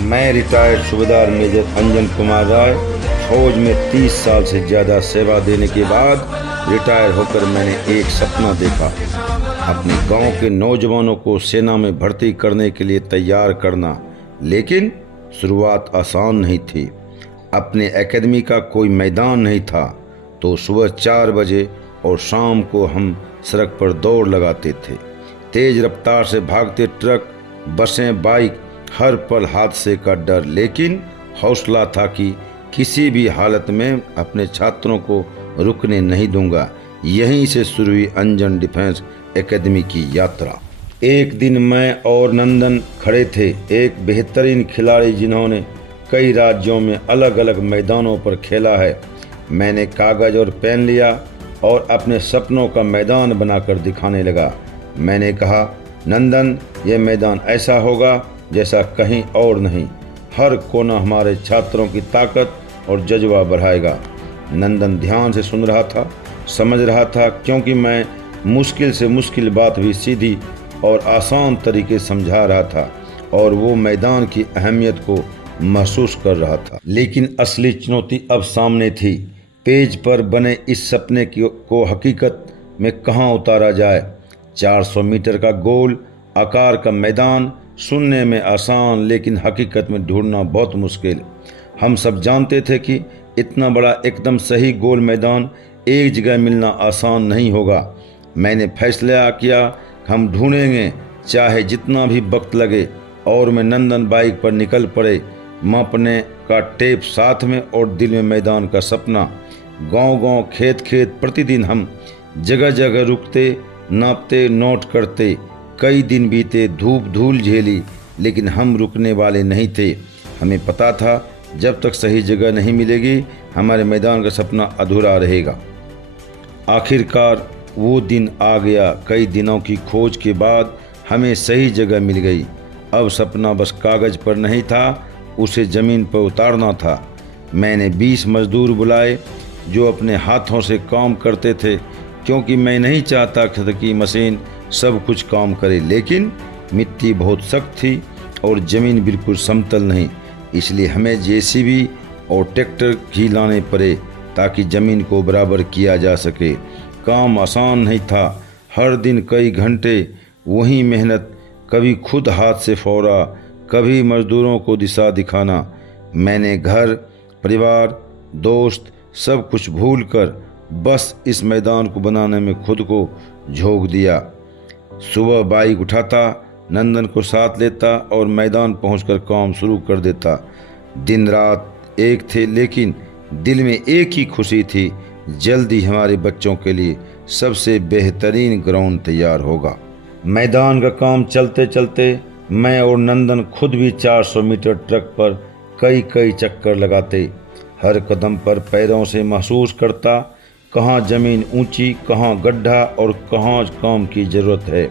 मैं रिटायर्ड सूबेदार मेजर अंजन कुमार राय, फौज में 30 साल से ज़्यादा सेवा देने के बाद रिटायर होकर मैंने एक सपना देखा, अपने गांव के नौजवानों को सेना में भर्ती करने के लिए तैयार करना। लेकिन शुरुआत आसान नहीं थी। अपने एकेडमी का कोई मैदान नहीं था, तो सुबह 4 बजे और शाम को हम सड़क पर दौड़ लगाते थे। तेज रफ्तार से भागते ट्रक, बसें, बाइक, हर पल हादसे का डर, लेकिन हौसला था कि किसी भी हालत में अपने छात्रों को रुकने नहीं दूंगा। यहीं से शुरू हुई अंजन डिफेंस एकेडमी की यात्रा। एक दिन मैं और नंदन खड़े थे, एक बेहतरीन खिलाड़ी जिन्होंने कई राज्यों में अलग अलग मैदानों पर खेला है। मैंने कागज और पेन लिया और अपने सपनों का मैदान बनाकर दिखाने लगा। मैंने कहा, नंदन, ये मैदान ऐसा होगा जैसा कहीं और नहीं। हर कोना हमारे छात्रों की ताकत और जज्बा बढ़ाएगा। नंदन ध्यान से सुन रहा था, समझ रहा था, क्योंकि मैं मुश्किल से मुश्किल बात भी सीधी और आसान तरीके समझा रहा था और वो मैदान की अहमियत को महसूस कर रहा था। लेकिन असली चुनौती अब सामने थी। पेज पर बने इस सपने को हकीकत में कहाँ उतारा जाए। 400 मीटर का गोल आकार का मैदान सुनने में आसान, लेकिन हकीकत में ढूंढना बहुत मुश्किल। हम सब जानते थे कि इतना बड़ा एकदम सही गोल मैदान एक जगह मिलना आसान नहीं होगा। मैंने फैसला किया, हम ढूंढेंगे, चाहे जितना भी वक्त लगे। और मैं नंदन बाइक पर निकल पड़े, मापने का टेप साथ में और दिल में मैदान का सपना। गांव-गांव, खेत-खेत, प्रतिदिन हम जगह जगह रुकते, नापते, नोट करते। कई दिन बीते, धूप धूल झेली, लेकिन हम रुकने वाले नहीं थे। हमें पता था, जब तक सही जगह नहीं मिलेगी, हमारे मैदान का सपना अधूरा रहेगा। आखिरकार वो दिन आ गया। कई दिनों की खोज के बाद हमें सही जगह मिल गई। अब सपना बस कागज पर नहीं था, उसे ज़मीन पर उतारना था। मैंने 20 मजदूर बुलाए जो अपने हाथों से काम करते थे, क्योंकि मैं नहीं चाहता था कि मशीन सब कुछ काम करे। लेकिन मिट्टी बहुत सख्त थी और ज़मीन बिल्कुल समतल नहीं, इसलिए हमें जेसीबी और ट्रैक्टर ही लाने पड़े ताकि ज़मीन को बराबर किया जा सके। काम आसान नहीं था। हर दिन कई घंटे वही मेहनत, कभी खुद हाथ से फौरा, कभी मजदूरों को दिशा दिखाना। मैंने घर, परिवार, दोस्त सब कुछ भूलकर बस इस मैदान को बनाने में खुद को झोंक दिया। सुबह बाइक उठाता, नंदन को साथ लेता और मैदान पहुंचकर काम शुरू कर देता। दिन रात एक थे, लेकिन दिल में एक ही खुशी थी, जल्दी हमारे बच्चों के लिए सबसे बेहतरीन ग्राउंड तैयार होगा। मैदान का काम चलते चलते मैं और नंदन खुद भी 400 मीटर ट्रक पर कई कई चक्कर लगाते। हर कदम पर पैरों से महसूस करता, कहाँ ज़मीन ऊंची, कहाँ गड्ढा और कहाँ काम की ज़रूरत है।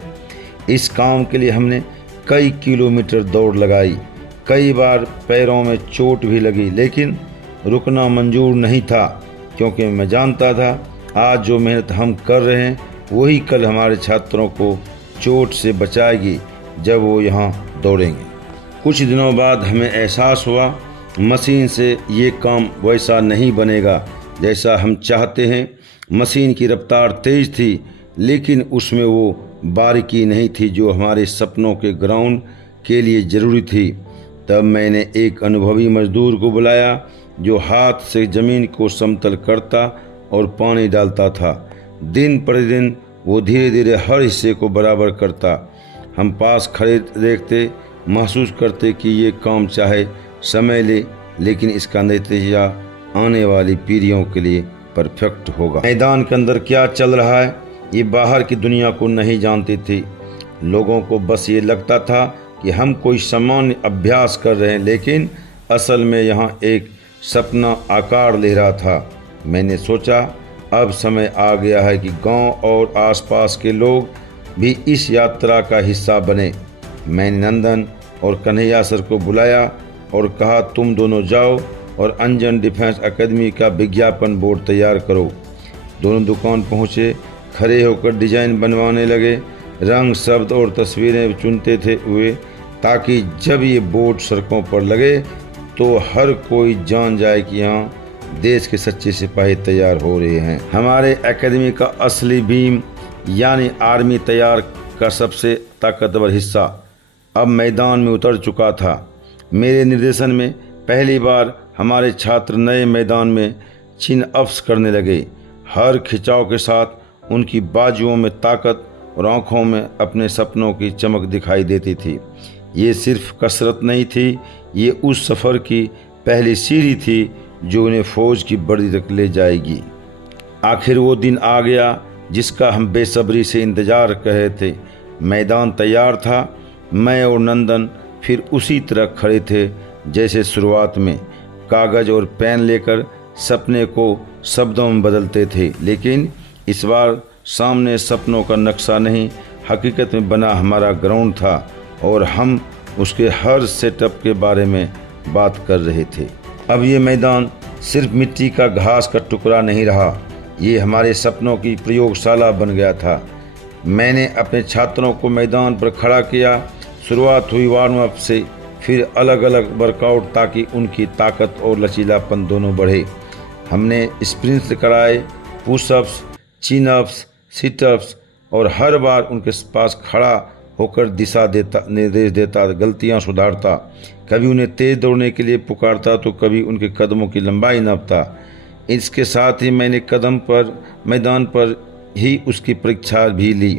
इस काम के लिए हमने कई किलोमीटर दौड़ लगाई। कई बार पैरों में चोट भी लगी, लेकिन रुकना मंजूर नहीं था, क्योंकि मैं जानता था आज जो मेहनत हम कर रहे हैं वही कल हमारे छात्रों को चोट से बचाएगी जब वो यहाँ दौड़ेंगे। कुछ दिनों बाद हमें एहसास हुआ, मशीन से ये काम वैसा नहीं बनेगा जैसा हम चाहते हैं। मशीन की रफ्तार तेज थी, लेकिन उसमें वो बारीकी नहीं थी जो हमारे सपनों के ग्राउंड के लिए ज़रूरी थी। तब मैंने एक अनुभवी मजदूर को बुलाया जो हाथ से ज़मीन को समतल करता और पानी डालता था। दिन प्रतिदिन वो धीरे धीरे हर हिस्से को बराबर करता। हम पास खड़े देखते, महसूस करते कि ये काम चाहे समय ले, लेकिन इसका नतीजा आने वाली पीढ़ियों के लिए परफेक्ट होगा। मैदान के अंदर क्या चल रहा है ये बाहर की दुनिया को नहीं जानती थी। लोगों को बस ये लगता था कि हम कोई सामान्य अभ्यास कर रहे हैं, लेकिन असल में यहाँ एक सपना आकार ले रहा था। मैंने सोचा, अब समय आ गया है कि गांव और आसपास के लोग भी इस यात्रा का हिस्सा बने। मैंने नंदन और कन्हैया सर को बुलाया और कहा, तुम दोनों जाओ और अंजन डिफेंस एकेडमी का विज्ञापन बोर्ड तैयार करो। दोनों दुकान पहुँचे, खड़े होकर डिजाइन बनवाने लगे। रंग, शब्द और तस्वीरें चुनते थे हुए ताकि जब ये बोर्ड सड़कों पर लगे तो हर कोई जान जाए कि यहाँ देश के सच्चे सिपाही तैयार हो रहे हैं। हमारे एकेडमी का असली बीम यानी आर्मी तैयार का सबसे ताकतवर हिस्सा अब मैदान में उतर चुका था। मेरे निर्देशन में पहली बार हमारे छात्र नए मैदान में चिन अप्स करने लगे। हर खिंचाव के साथ उनकी बाजुओं में ताकत और आँखों में अपने सपनों की चमक दिखाई देती थी। ये सिर्फ कसरत नहीं थी, ये उस सफ़र की पहली सीढ़ी थी जो उन्हें फ़ौज की वर्दी तक ले जाएगी। आखिर वो दिन आ गया जिसका हम बेसब्री से इंतज़ार कर रहे थे। मैदान तैयार था। मैं और नंदन फिर उसी तरह खड़े थे जैसे शुरुआत में, कागज़ और पेन लेकर सपने को शब्दों में बदलते थे। लेकिन इस बार सामने सपनों का नक्शा नहीं, हकीकत में बना हमारा ग्राउंड था और हम उसके हर सेटअप के बारे में बात कर रहे थे। अब ये मैदान सिर्फ मिट्टी का घास का टुकड़ा नहीं रहा, ये हमारे सपनों की प्रयोगशाला बन गया था। मैंने अपने छात्रों को मैदान पर खड़ा किया। शुरुआत हुई वार्म अप से, फिर अलग अलग वर्कआउट ताकि उनकी ताकत और लचीलापन दोनों बढ़े। हमने स्प्रिंट्स कराए, पुशअप्स, चिनअप्स, सिटअप्स और हर बार उनके पास खड़ा होकर दिशा देता, निर्देश देता, गलतियां सुधारता। कभी उन्हें तेज़ दौड़ने के लिए पुकारता तो कभी उनके कदमों की लंबाई नापता। इसके साथ ही मैंने कदम पर मैदान पर ही उसकी परीक्षा भी ली,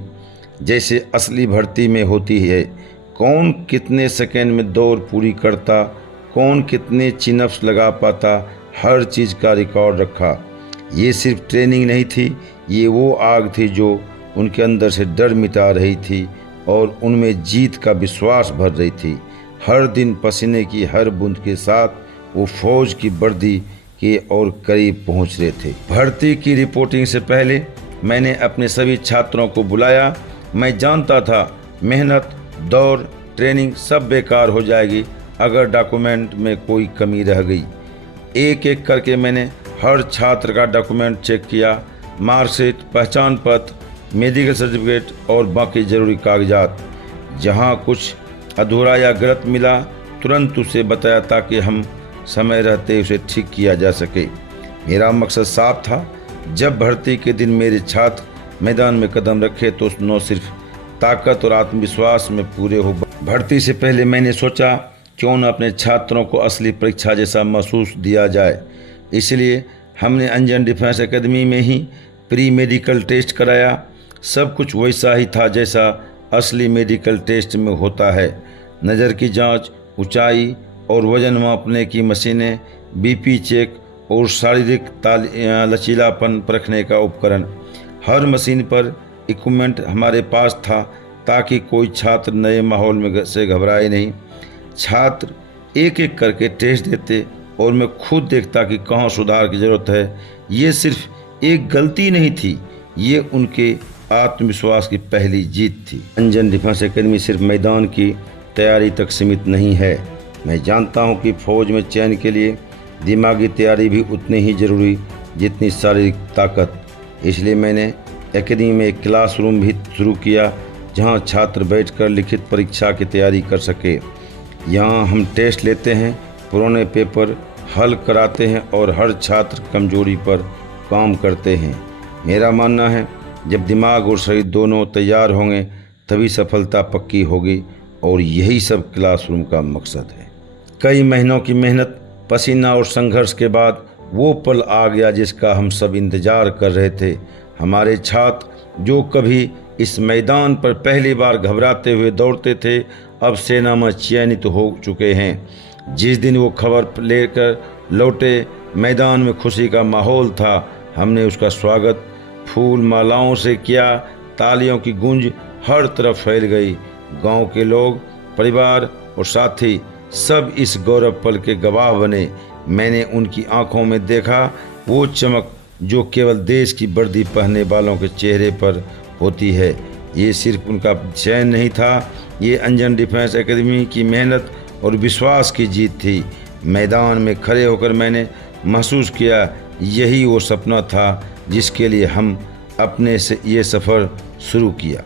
जैसे असली भर्ती में होती है। कौन कितने सेकंड में दौड़ पूरी करता, कौन कितने चिनअप्स लगा पाता, हर चीज़ का रिकॉर्ड रखा। ये सिर्फ ट्रेनिंग नहीं थी, ये वो आग थी जो उनके अंदर से डर मिटा रही थी और उनमें जीत का विश्वास भर रही थी। हर दिन पसीने की हर बूंद के साथ वो फौज की वर्दी के और करीब पहुंच रहे थे। भर्ती की रिपोर्टिंग से पहले मैंने अपने सभी छात्रों को बुलाया। मैं जानता था मेहनत, दौड़, ट्रेनिंग सब बेकार हो जाएगी अगर डॉक्यूमेंट में कोई कमी रह गई। एक एक करके मैंने हर छात्र का डॉक्यूमेंट चेक किया, मार्कशीट, पहचान पत्र, मेडिकल सर्टिफिकेट और बाकी ज़रूरी कागजात। जहां कुछ अधूरा या गलत मिला तुरंत उसे बताया ताकि हम समय रहते उसे ठीक किया जा सके। मेरा मकसद साफ था, जब भर्ती के दिन मेरे छात्र मैदान में कदम रखे तो न सिर्फ ताकत और आत्मविश्वास में पूरे हो। भर्ती से पहले मैंने सोचा क्यों न अपने छात्रों को असली परीक्षा जैसा महसूस दिया जाए। इसलिए हमने अंजन डिफेंस एकेडमी में ही प्री मेडिकल टेस्ट कराया। सब कुछ वैसा ही था जैसा असली मेडिकल टेस्ट में होता है। नज़र की जांच, ऊंचाई और वजन मापने की मशीनें, बीपी चेक और शारीरिक लचीलापन परखने का उपकरण। हर मशीन पर इक्विपमेंट हमारे पास था ताकि कोई छात्र नए माहौल में से घबराए नहीं। छात्र एक एक करके टेस्ट देते और मैं खुद देखता कि कहाँ सुधार की ज़रूरत है। ये सिर्फ एक गलती नहीं थी, ये उनके आत्मविश्वास की पहली जीत थी। अंजन डिफेंस एकेडमी सिर्फ मैदान की तैयारी तक सीमित नहीं है। मैं जानता हूँ कि फ़ौज में चयन के लिए दिमागी तैयारी भी उतनी ही ज़रूरी जितनी शारीरिक ताकत। इसलिए मैंने एकेडमी में एक क्लासरूम भी शुरू किया जहाँ छात्र बैठकर लिखित परीक्षा की तैयारी कर सके। यहाँ हम टेस्ट लेते हैं, पुराने पेपर हल कराते हैं और हर छात्र कमजोरी पर काम करते हैं। मेरा मानना है जब दिमाग और शरीर दोनों तैयार होंगे तभी सफलता पक्की होगी और यही सब क्लासरूम का मकसद है। कई महीनों की मेहनत, पसीना और संघर्ष के बाद वो पल आ गया जिसका हम सब इंतज़ार कर रहे थे। हमारे छात्र जो कभी इस मैदान पर पहली बार घबराते हुए दौड़ते थे अब सेना में चयनित हो चुके हैं। जिस दिन वो खबर लेकर लौटे मैदान में खुशी का माहौल था। हमने उसका स्वागत फूल मालाओं से किया, तालियों की गूंज हर तरफ फैल गई। गांव के लोग, परिवार और साथी सब इस गौरव पल के गवाह बने। मैंने उनकी आंखों में देखा वो चमक जो केवल देश की वर्दी पहनने वालों के चेहरे पर होती है। ये सिर्फ उनका चयन नहीं था, ये अंजन डिफेंस एकेडमी की मेहनत और विश्वास की जीत थी। मैदान में खड़े होकर मैंने महसूस किया यही वो सपना था जिसके लिए हम अपने से ये सफ़र शुरू किया।